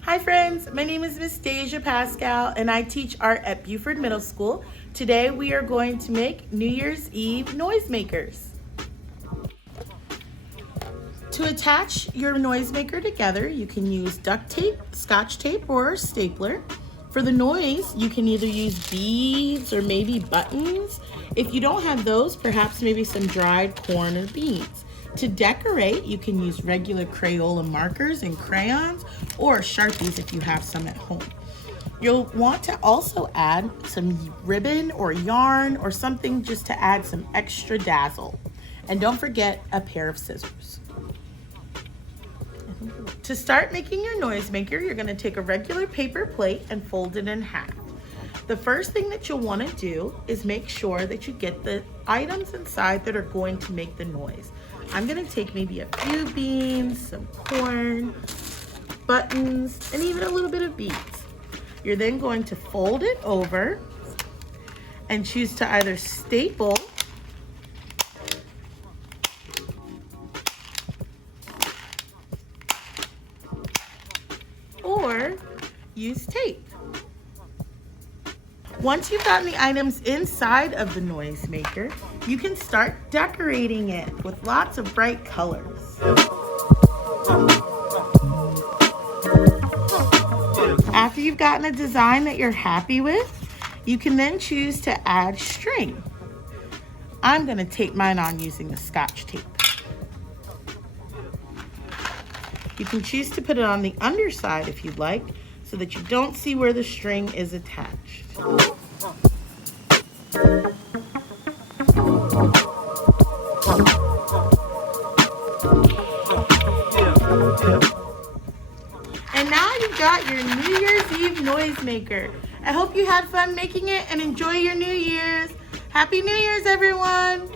Hi friends, my name is Miss Daisa Pascall and I teach art at Buford Middle School. Today we are going to make New Year's Eve noisemakers. To attach your noisemaker together, you can use duct tape, scotch tape, or a stapler. For the noise, you can either use beads or maybe buttons. If you don't have those, perhaps maybe some dried corn or beans. To decorate, you can use regular Crayola markers and crayons or Sharpies if you have some at home. You'll want to also add some ribbon or yarn or something just to add some extra dazzle. And don't forget a pair of scissors. To start making your noisemaker, you're going to take a regular paper plate and fold it in half. The first thing that you'll want to do is make sure that you get the items inside that are going to make the noise. I'm going to take maybe a few beans, some corn, buttons, and even a little bit of beads. You're then going to fold it over and choose to either staple or use tape. Once you've gotten the items inside of the noisemaker, you can start decorating it with lots of bright colors. After you've gotten a design that you're happy with, you can then choose to add string. I'm going to tape mine on using the scotch tape. You can choose to put it on the underside if you'd like, so that you don't see where the string is attached. And now you've got your New Year's Eve noisemaker. I hope you had fun making it and enjoy your New Year's. Happy New Year's, everyone!